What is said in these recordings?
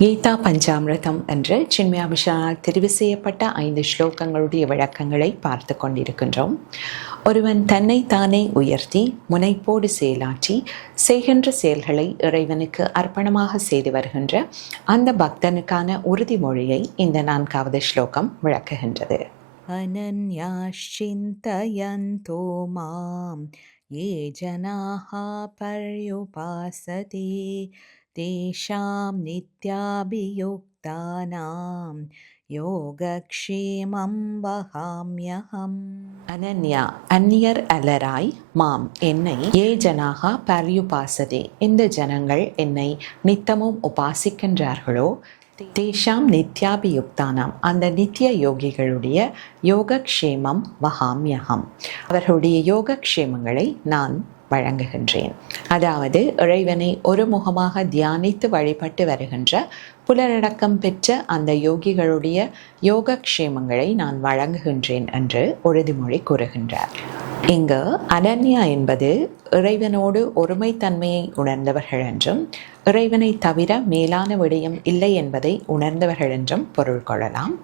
கீதா பஞ்சாமிரதம் என்ற சின்மயாபிஷனால் தெரிவு செய்யப்பட்ட 5 ஸ்லோகங்களுடைய விளக்கங்களை பார்த்து கொண்டிருக்கின்றோம். ஒருவன் தன்னைத்தானே உயர்த்தி முனைப்போடு செயலாற்றி செய்கின்ற செயல்களை இறைவனுக்கு அர்ப்பணமாக செய்து வருகின்ற அந்த பக்தனுக்கான உறுதிமொழியை இந்த 4வது ஸ்லோகம் விளக்குகின்றது. अनन्याश्चिन्तयन्तो मां ये जनाः पर्युपासते तेषां नित्याभियुक्तानां योगक्षेमं वहाम्यहम्. அனன்யா அந்நியர் அலராய் மாம் என்னை ஏ ஜனாகா பர்யுபாசதே இந்த ஜனங்கள் என்னை நித்தமும் உபாசிக்கின்றார்களோ தேஷாம் நித்யாபியுக்தானாம் அந்த நித்திய யோகிகளுடைய யோகக்ஷேமம் வகாமியகம் அவர்களுடைய யோகக்ஷேமங்களை நான் வழங்குகின்றேன். அதாவது இறைவனை ஒரு முகமாக தியானித்து வழிபட்டு வருகின்ற புலரடக்கம் பெற்ற அந்த யோகிகளுடைய யோகக்ஷேமங்களை நான் வழங்குகின்றேன் என்று உறுதிமொழி கூறுகின்றார். இங்கு அனன்யா என்பது இறைவனோடு ஒருமைத்தன்மையை உணர்ந்தவர்கள் என்றும் இறைவனை தவிர மேலான விடயம் இல்லை என்பதை உணர்ந்தவர்கள் என்றும் பொருள் கொள்ளலாம்.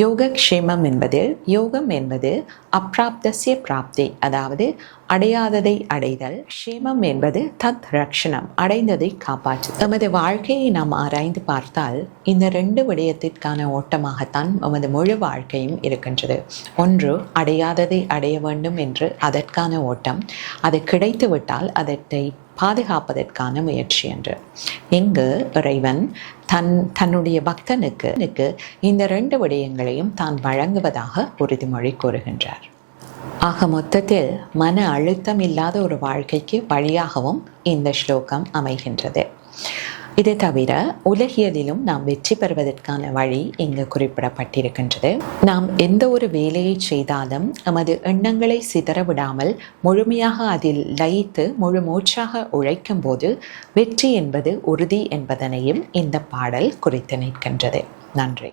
யோகக்ஷேமம் என்பது யோகம் என்பது அப்பிராப்தஸ்ய பிராப்தி, அதாவது அடையாததை அடைதல். க்ஷேமம் என்பது தத் ரக்ஷணம், அடைந்ததை காப்பாற்று. நமது வாழ்க்கையை நாம் ஆராய்ந்து பார்த்தால் இந்த 2 விடயத்திற்கான ஓட்டமாகத்தான் நமது முழு வாழ்க்கையும் இருக்கின்றது. ஒன்று அடையாததை அடைய வேண்டும் என்று அதற்கான ஓட்டம், அது கிடைத்து விட்டால் அதை பாதுகாப்பதற்கான முயற்சி என்று. இங்கு இறைவன் தன்னுடைய பக்தனுக்கு இந்த 2 விடயங்களையும் தான் வழங்குவதாக உறுதிமொழி கூறுகின்றார். ஆக மொத்தத்தில் மன அழுத்தம் இல்லாத ஒரு வாழ்க்கைக்கு வழியாகவும் இந்த ஸ்லோகம் அமைகின்றது. இது தவிர உலகியலிலும் நாம் வெற்றி பெறுவதற்கான வழி இங்கு குறிப்பிடப்பட்டிருக்கின்றது. நாம் எந்த ஒரு வேலையை செய்தாலும் நமது எண்ணங்களை சிதறவிடாமல் முழுமையாக அதில் லயித்து முழு மூச்சாக உழைக்கும் போது வெற்றி என்பது உறுதி என்பதனையும் இந்த பாடல் குறித்து நிற்கின்றது. நன்றி.